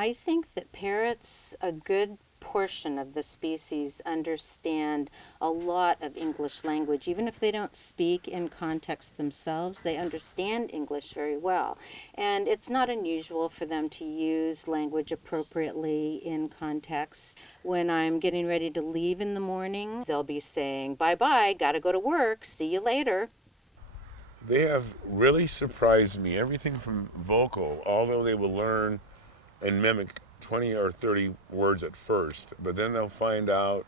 I think that parrots, a good portion of the species, understand a lot of English language. Even if they don't speak in context themselves, they understand English very well. And it's not unusual for them to use language appropriately in context. When I'm getting ready to leave in the morning, they'll be saying, "Bye-bye, gotta go to work, see you later." They have really surprised me. Everything from vocal, although they will learn and mimic 20 or 30 words at first, but then they'll find out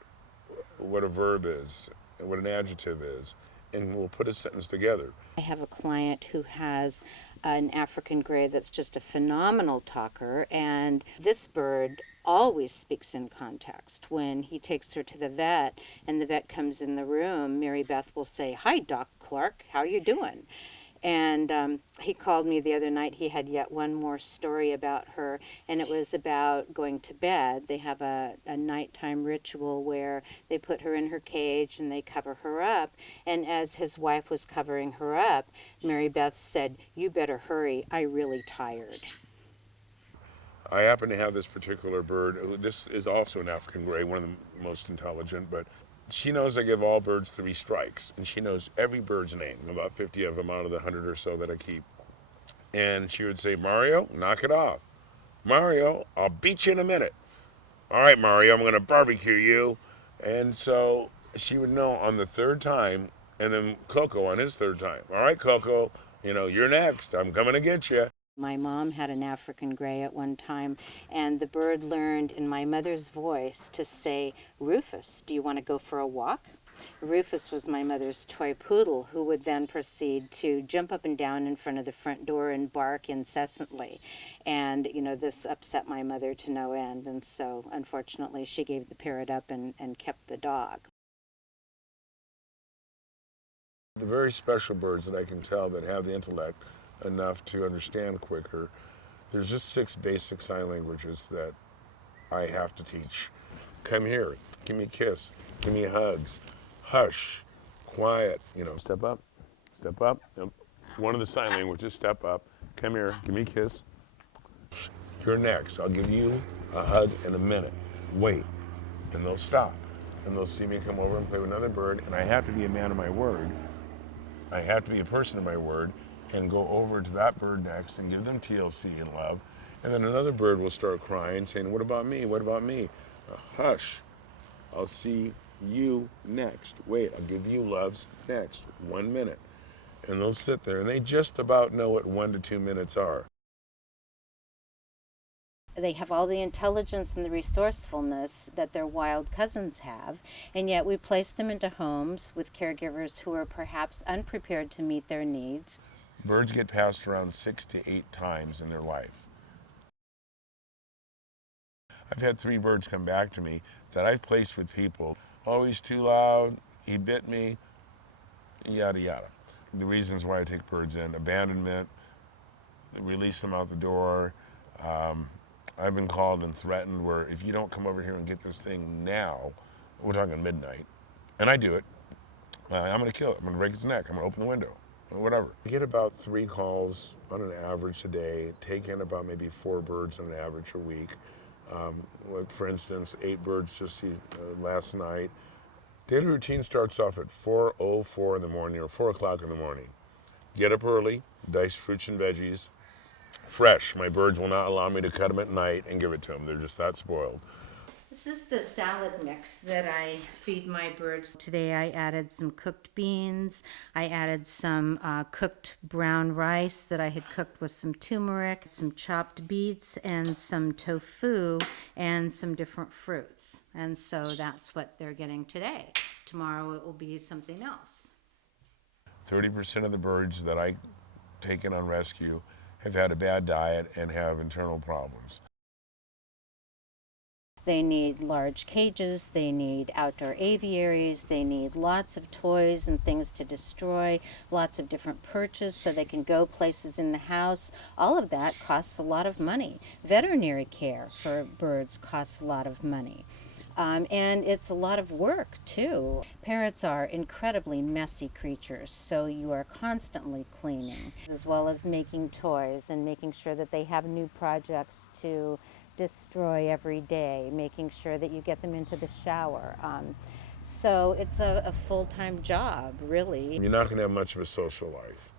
what a verb is and what an adjective is, and we'll put a sentence together. I have a client who has an African gray that's just a phenomenal talker, and this bird always speaks in context. When he takes her to the vet and the vet comes in the room, Mary Beth will say, "Hi, Doc Clark, how you doing?" And he called me the other night. He had yet one more story about her, and it was about going to bed. They have a nighttime ritual where they put her in her cage and they cover her up. And as his wife was covering her up, Mary Beth said, "You better hurry, I'm really tired." I happen to have this particular bird. This is also an African gray, one of the most intelligent, but she knows I give all birds 3 strikes, and she knows every bird's name, about 50 of them out of the 100 or so that I keep. And she would say, "Mario, knock it off. Mario, I'll beat you in a minute. All right, Mario, I'm going to barbecue you." And so she would know on the 3rd time, and then Coco on his 3rd time. "All right, Coco, you're next. I'm coming to get you." My mom had an African gray at one time, and the bird learned in my mother's voice to say, "Rufus, do you want to go for a walk?" Rufus was my mother's toy poodle, who would then proceed to jump up and down in front of the front door and bark incessantly. And, this upset my mother to no end, and so unfortunately she gave the parrot up and kept the dog. The very special birds that I can tell that have the intellect enough to understand quicker, there's just 6 basic sign languages that I have to teach. Come here, give me a kiss, give me hugs, hush, quiet, step up, step up. One of the sign languages, step up, come here, give me a kiss. You're next, I'll give you a hug in a minute. Wait, and they'll stop. And they'll see me come over and play with another bird, and I have to be a man of my word. I have to be a person of my word and go over to that bird next and give them TLC and love. And then another bird will start crying, saying, "What about me? What about me?" Hush, I'll see you next. Wait, I'll give you loves next. 1 minute. And they'll sit there, and they just about know what 1 to 2 minutes are. They have all the intelligence and the resourcefulness that their wild cousins have, and yet we place them into homes with caregivers who are perhaps unprepared to meet their needs. Birds get passed around 6 to 8 times in their life. I've had 3 birds come back to me that I've placed with people. "Oh, he's too loud, he bit me," yada yada. The reasons why I take birds in: abandonment, release them out the door. I've been called and threatened where if you don't come over here and get this thing now, we're talking midnight, and I do it, I'm going to kill it. I'm going to break its neck. I'm going to open the window, or whatever. I get about 3 calls on an average a day, take in about maybe 4 birds on an average a week. For instance, 8 birds just last night. Daily routine starts off at 4:04 in the morning or 4 o'clock in the morning. Get up early, dice fruits and veggies, fresh. My birds will not allow me to cut them at night and give it to them. They're just that spoiled. This is the salad mix that I feed my birds. Today I added some cooked beans. I added some cooked brown rice that I had cooked with some turmeric, some chopped beets, and some tofu, and some different fruits. And so that's what they're getting today. Tomorrow it will be something else. 30% of the birds that I take in on rescue have had a bad diet and have internal problems. They need large cages, they need outdoor aviaries, they need lots of toys and things to destroy, lots of different perches so they can go places in the house. All of that costs a lot of money. Veterinary care for birds costs a lot of money. And it's a lot of work too. Parrots are incredibly messy creatures, so you are constantly cleaning, as well as making toys and making sure that they have new projects to destroy every day, making sure that you get them into the shower. So it's a full-time job, really. You're not going to have much of a social life.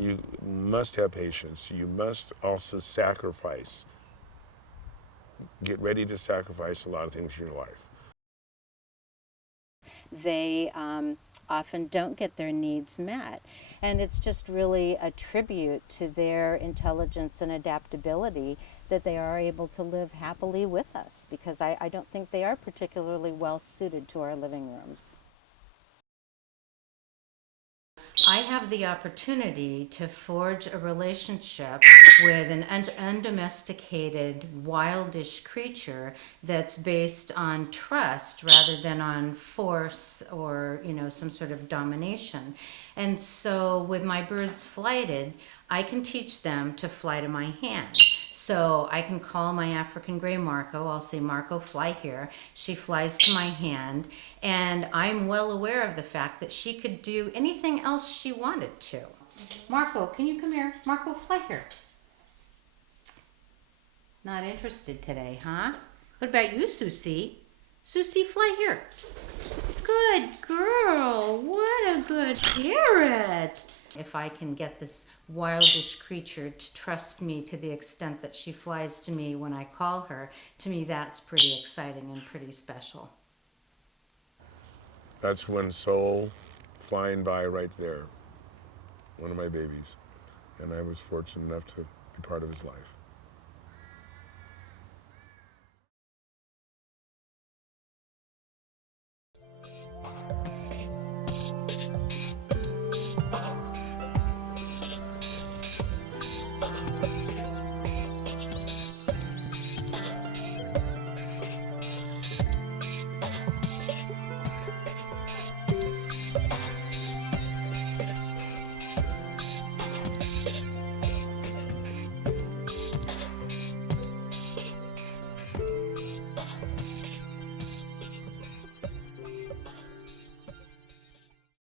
You must have patience. You must also sacrifice. Get ready to sacrifice a lot of things in your life. They often don't get their needs met. And it's just really a tribute to their intelligence and adaptability that they are able to live happily with us, because I don't think they are particularly well suited to our living rooms. I have the opportunity to forge a relationship with an undomesticated, wildish creature that's based on trust rather than on force or, some sort of domination. And so with my birds flighted, I can teach them to fly to my hand. So I can call my African gray Marco. I'll say, Marco, fly here. She flies to my hand. And I'm well aware of the fact that she could do anything else she wanted to. Marco, can you come here? Marco, fly here. Not interested today, huh? What about you, Susie? Susie, fly here. Good girl. What a good parrot. If I can get this wildish creature to trust me to the extent that she flies to me when I call her, to me that's pretty exciting and pretty special. That's one soul flying by right there, one of my babies. And I was fortunate enough to be part of his life.